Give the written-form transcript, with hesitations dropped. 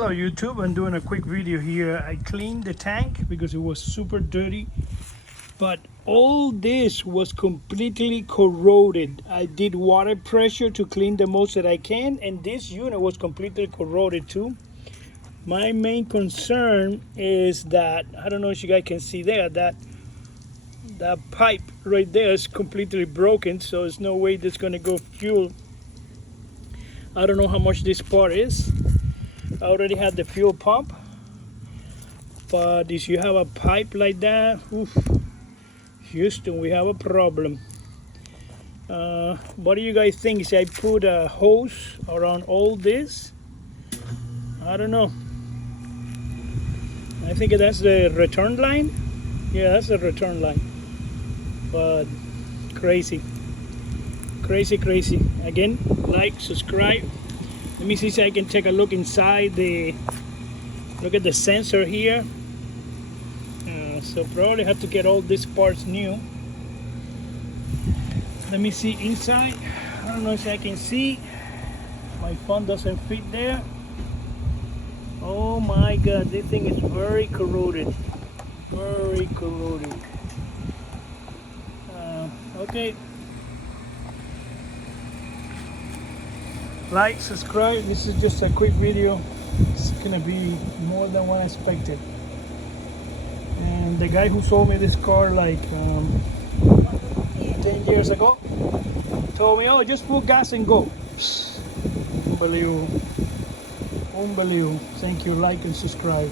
Hello YouTube, I'm doing a quick video here. I cleaned the tank because it was super dirty, but all this was completely corroded. I did water pressure to clean the most that I can, and this unit was completely corroded too. My main concern is that, I don't know if you guys can see there, that pipe right there is completely broken, so there's no way that's gonna go fuel. I don't know how much this part is. I already had the fuel pump, but if you have a pipe like that, oof, Houston, we have a problem. What do you guys think? Should I put a hose around all this? I don't know. I think that's the return line. Yeah, that's the return line. But crazy. Again, like, subscribe. Let me see if I can take a look inside look at the sensor here. So probably have to get all these parts new. Let me see inside. I don't know if I can see. My phone doesn't fit there. Oh my God, this thing is very corroded. Very corroded. Okay. Like, subscribe. This is just a quick video. It's gonna be more than what I expected. And the guy who sold me this car like 10 years ago told me, oh, just put gas and go. Psst. Unbelievable. Thank you. Like and subscribe.